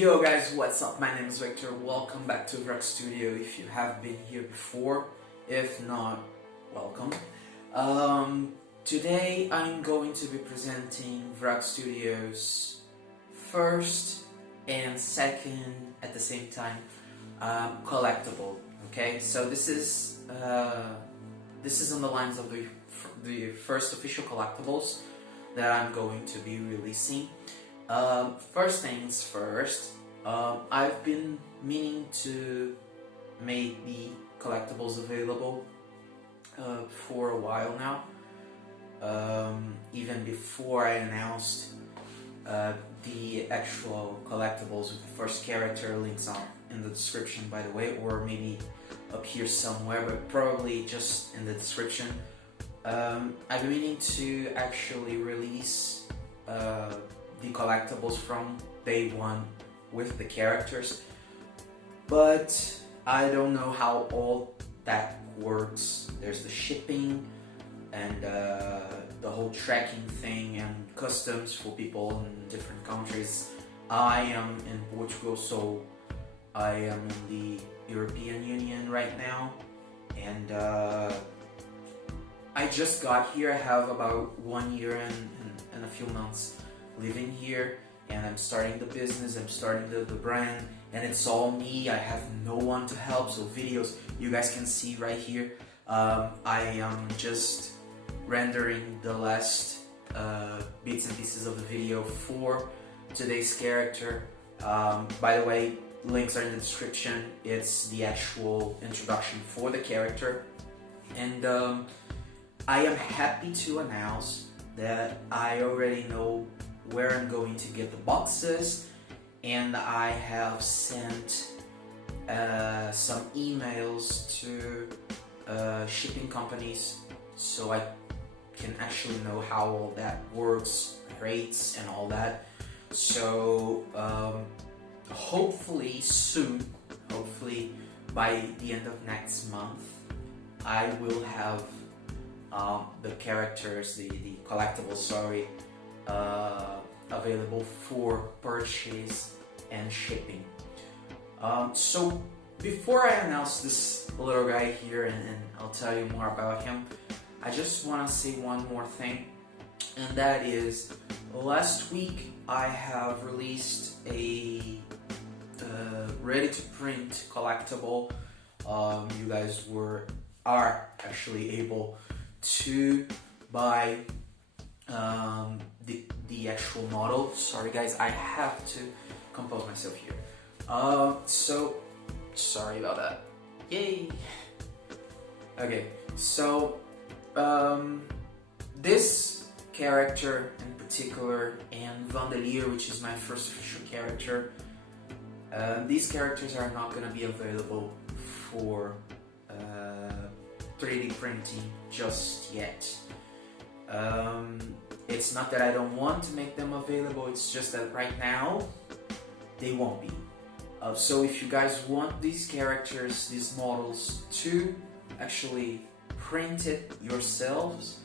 Yo guys, what's up? My name is Victor. Welcome back to Vracc Studio if you have been here before. If not, welcome. Today I'm going to be presenting Vracc Studio's first and second at the same time collectible. Okay, so this is on the lines of the first official collectibles that I'm going to be releasing. First things first, I've been meaning to make the collectibles available for a while now, even before I announced the actual collectibles with the first character. Links are in the description, by the way, or maybe up here somewhere, but probably just in the description. I've been meaning to actually release the collectibles from day one with the characters, but I don't know how all that works. There's the shipping and the whole tracking thing and customs for people in different countries. I am in Portugal, so I am in the European Union right now, and I just got here. I have about 1 year and a few months living here, and I'm starting the business, I'm starting the brand, and it's all me. I have no one to help. So videos you guys can see right here, I am just rendering the last bits and pieces of the video for today's character. By the way, links are in the description. It's the actual introduction for the character, and I am happy to announce that I already know where I'm going to get the boxes, and I have sent some emails to shipping companies so I can actually know how all that works, rates and all that. So hopefully soon, hopefully by the end of next month, I will have the characters, the collectibles, sorry, available for purchase and shipping. So before I announce this little guy here and I'll tell you more about him, I just want to say one more thing, and that is last week I have released a ready-to-print collectible. You guys are actually able to buy the actual model. Sorry guys, I have to compose myself here. So sorry about that. Yay. Okay, so this character in particular, and Vandelir, which is my first official character, these characters are not going to be available for 3D printing just yet. It's not that I don't want to make them available, it's just that right now they won't be. So if you guys want these characters, these models, to actually print it yourselves,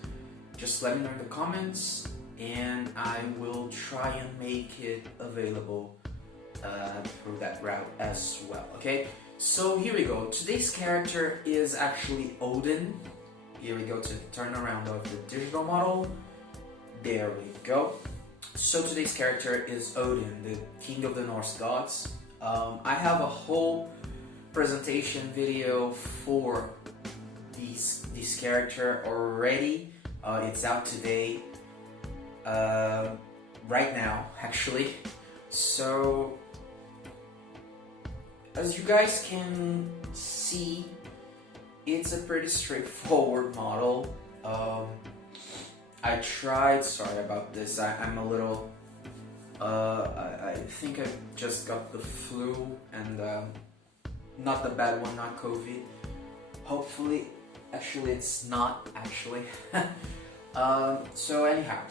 just let me know in the comments and I will try and make it available through that route as well. Okay, so here we go. Today's character is actually Odin. Here we go to the turnaround of the digital model. There we go. So today's character is Odin, the king of the Norse gods. I have a whole presentation video for this character already. It's out today, right now actually. So as you guys can see, it's a pretty straightforward model. I tried, sorry about this, I'm a little, I think I just got the flu, and not the bad one, not COVID. Hopefully, actually it's not actually. So anyhow,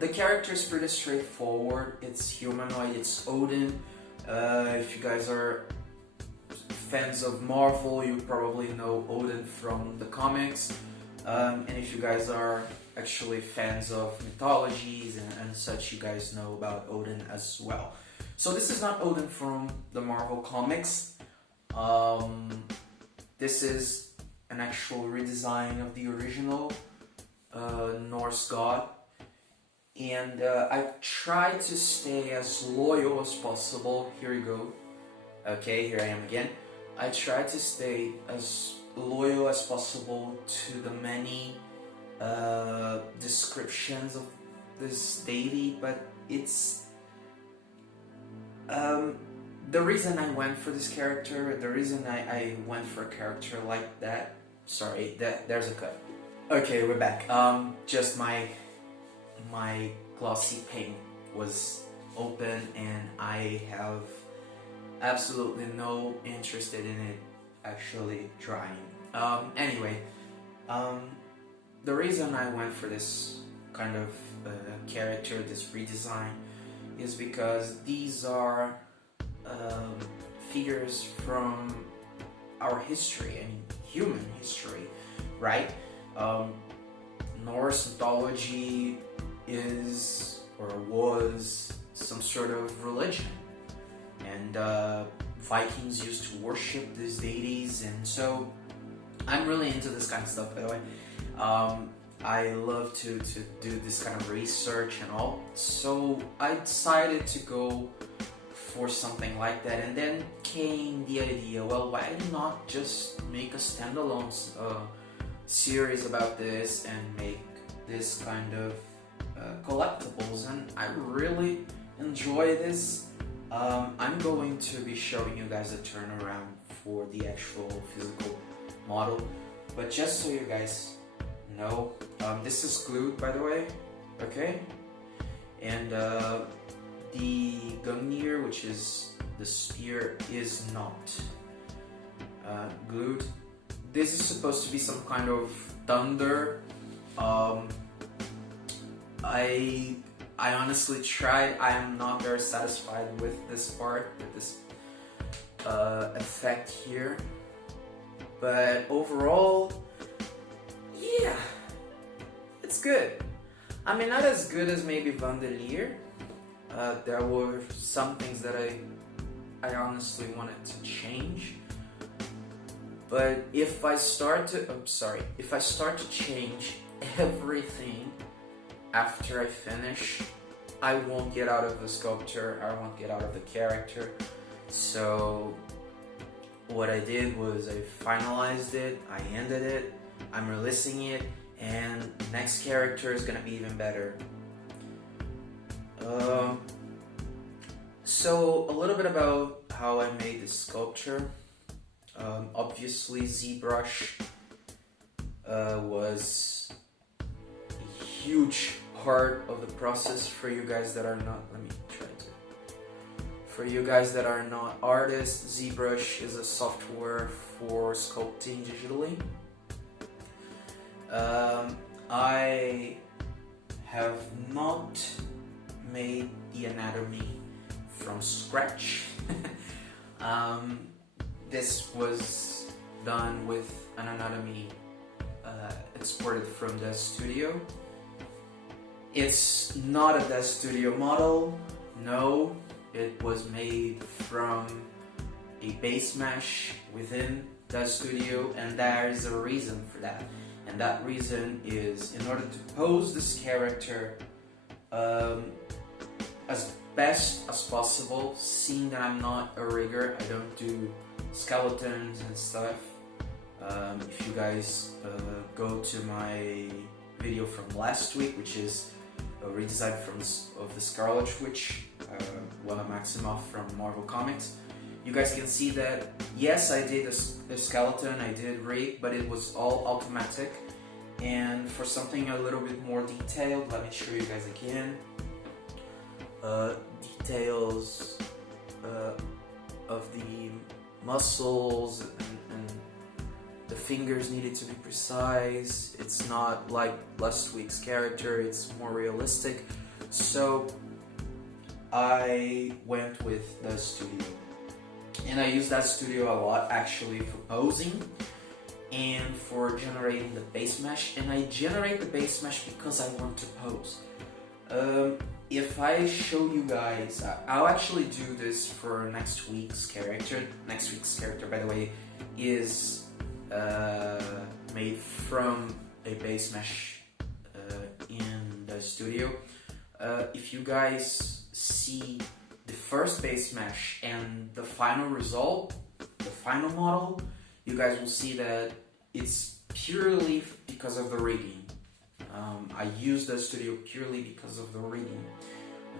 the character is pretty straightforward. It's humanoid, it's Odin. If you guys are fans of Marvel, you probably know Odin from the comics. And if you guys are actually fans of mythologies and such, you guys know about Odin as well. So this is not Odin from the Marvel comics. This is an actual redesign of the original Norse god. And I tried to stay as loyal as possible. Here you go. Okay, here I am again. I tried to stay as loyal as possible to the many descriptions of this deity, but it's the reason I went for this character, the reason I went for a character like that. Sorry, there's a cut. Okay, we're back. Just my glossy paint was open and I have absolutely no interest in it actually drying. Anyway, the reason I went for this kind of character, this redesign, is because these are figures from our history, I mean human history, right? Norse mythology is or was some sort of religion, and Vikings used to worship these deities, and so I'm really into this kind of stuff, by the way. I love to do this kind of research and all, so I decided to go for something like that, and then came the idea, well, why not just make a standalone series about this and make this kind of collectibles, and I really enjoy this. I'm going to be showing you guys a turnaround for the actual physical model, but just so you guys know, this is glued, by the way, okay? And the Gungnir, which is the spear, is not glued. This is supposed to be some kind of thunder. I honestly tried. I am not very satisfied with this part, with this effect here. But overall, yeah, it's good. I mean, not as good as maybe Vandelir. There were some things that I honestly wanted to change. But if I start to change everything after I finish, I won't get out of the sculpture, I won't get out of the character. So what I did was I finalized it, I ended it, I'm releasing it, and the next character is gonna be even better. So a little bit about how I made this sculpture. Obviously ZBrush was a huge part of the process. For you guys that are not, for you guys that are not artists, ZBrush is a software for sculpting digitally. I have not made the anatomy from scratch. This was done with an anatomy exported from the studio. It's not a Dev Studio model, no. It was made from a base mesh within Dev Studio, and there is a reason for that. And that reason is in order to pose this character as best as possible, seeing that I'm not a rigger, I don't do skeletons and stuff. If you guys go to my video from last week, which is a redesign of the Scarlet Witch, one of Maximoff from Marvel Comics, you guys can see that yes, I did a skeleton, I did rig, but it was all automatic. And for something a little bit more detailed, let me show you guys again. Details of the muscles and the fingers needed to be precise. It's not like last week's character, it's more realistic. So I went with the studio, and I use that studio a lot actually for posing. and for generating the base mesh. And I generate the base mesh because I want to pose. If I show you guys, I'll actually do this for next week's character. Next week's character, by the way, is made from a base mesh in the studio. If you guys see the first base mesh and the final result, the final model, you guys will see that it's purely because of the rigging. I use the studio purely because of the rigging.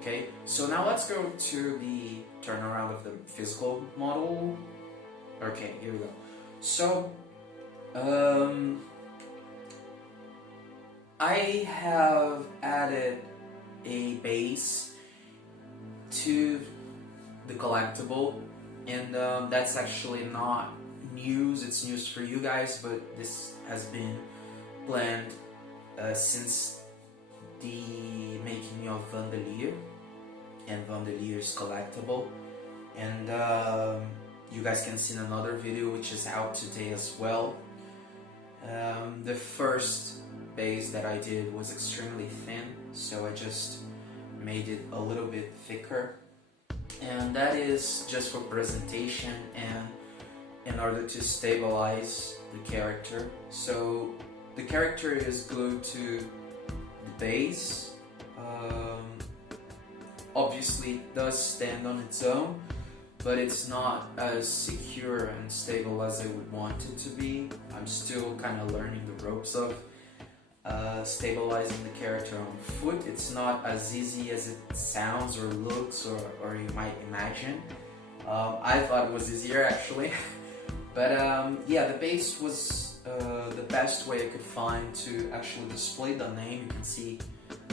Okay, so now let's go to the turnaround of the physical model. Okay, here we go. So, I have added a base to the collectible, and that's actually not news, it's news for you guys, but this has been planned since the making of Vandelir and Vandelir's Collectible, and you guys can see another video which is out today as well. The first base that I did was extremely thin, so I just made it a little bit thicker, and that is just for presentation and in order to stabilize the character. So the character is glued to the base. Obviously it does stand on its own, but it's not as secure and stable as I would want it to be. I'm still kind of learning the ropes of stabilizing the character on foot. It's not as easy as it sounds or looks or you might imagine. I thought it was easier actually. But yeah, the base was the best way I could find to actually display the name. You can see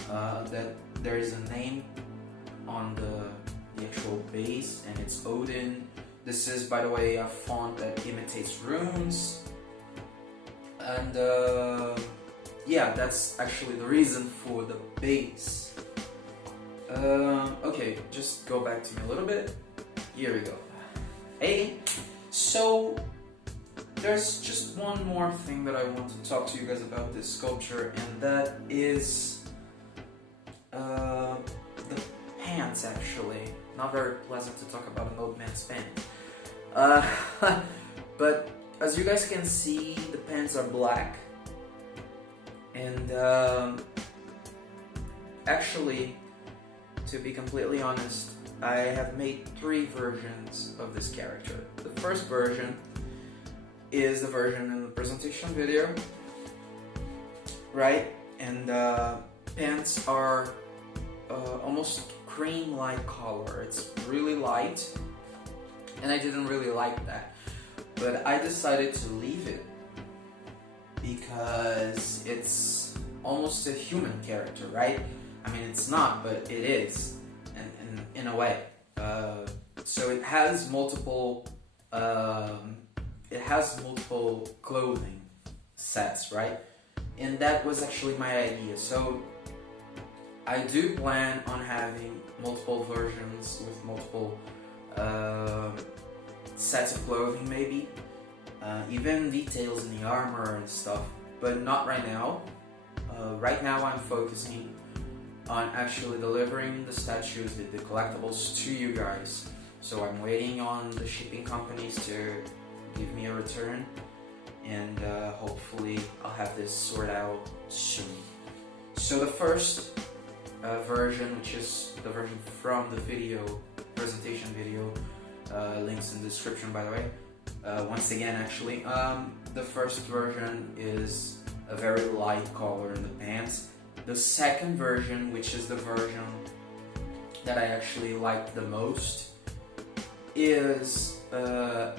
that there is a name on the actual base, and it's Odin. This is, by the way, a font that imitates runes. And yeah, that's actually the reason for the base. Okay, just go back to me a little bit. Here we go. Hey, so there's just one more thing that I want to talk to you guys about this sculpture, and that is the pants. Actually, not very pleasant to talk about an old man's pants. But as you guys can see, the pants are black, and actually, to be completely honest, I have made 3 versions of this character. The first version is the version in the presentation video, right? And pants are almost cream-like color. It's really light, and I didn't really like that, but I decided to leave it because it's almost a human character, right? I mean, it's not, but it is, in a way. So it has multiple clothing sets, right? And that was actually my idea. So I do plan on having multiple versions with multiple sets of clothing, maybe even details in the armor and stuff, but not right now. Right now I'm focusing on actually delivering the statues, the collectibles to you guys. So I'm waiting on the shipping companies to give me a return, and hopefully I'll have this sorted out soon. So the first version, which is the version from the video, presentation video, links in the description, by the way. Once again, actually, the first version is a very light color in the pants. The second version, which is the version that I actually like the most, is a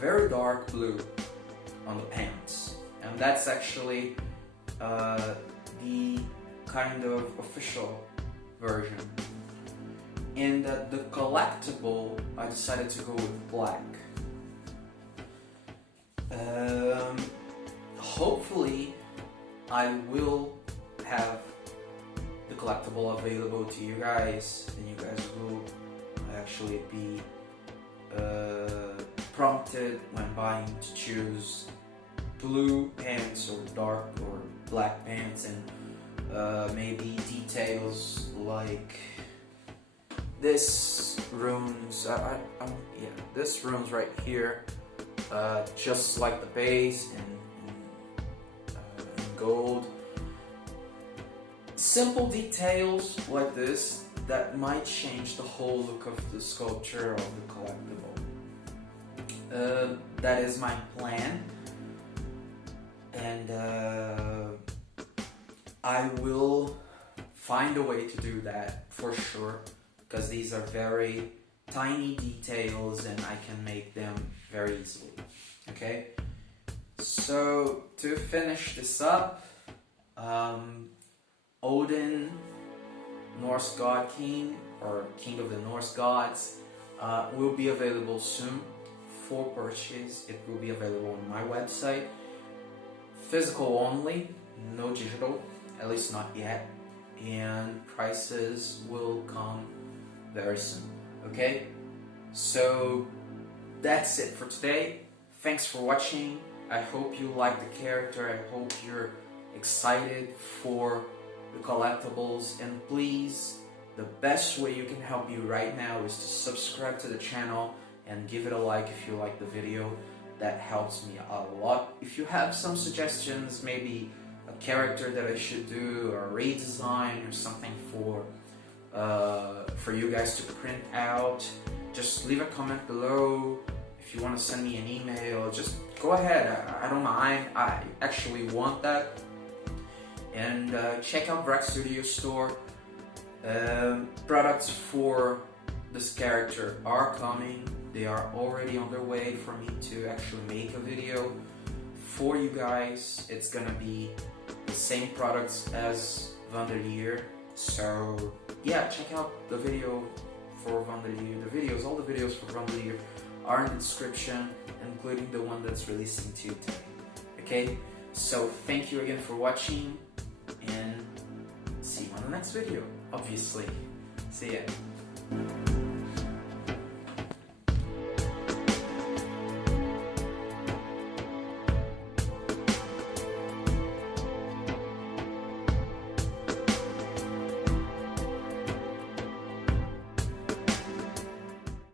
very dark blue on the pants, and that's actually the kind of official version. In the collectible, I decided to go with black. Hopefully, I will have the collectible available to you guys, and you guys will actually be prompted when buying to choose blue pants or dark or black pants, and maybe details like this runes. Yeah, this runes right here, just like the base in gold. Simple details like this that might change the whole look of the sculpture of the collectible. That is my plan, and I will find a way to do that for sure, because these are very tiny details and I can make them very easily. Okay, so to finish this up, Odin, Norse god king, or king of the Norse gods, will be available soon for purchase. It will be available on my website. Physical only, no digital, at least not yet, and prices will come very soon. Okay, so that's it for today. Thanks for watching. I hope you like the character. I hope you're excited for the collectibles, and please, the best way you can help me right now is to subscribe to the channel and give it a like if you like the video. That helps me a lot. If you have some suggestions, maybe a character that I should do, or a redesign or something for you guys to print out, just leave a comment below. If you want to send me an email, just go ahead. I don't mind. I actually want that. And check out Vracc Studio store. Products for this character are coming. They are already on their way for me to actually make a video for you guys. It's gonna be the same products as Vandelir. So yeah, check out the video for Vandelir. All the videos for Vandelir are in the description, including the one that's releasing today. Okay, so thank you again for watching, and see you on the next video, obviously. See ya.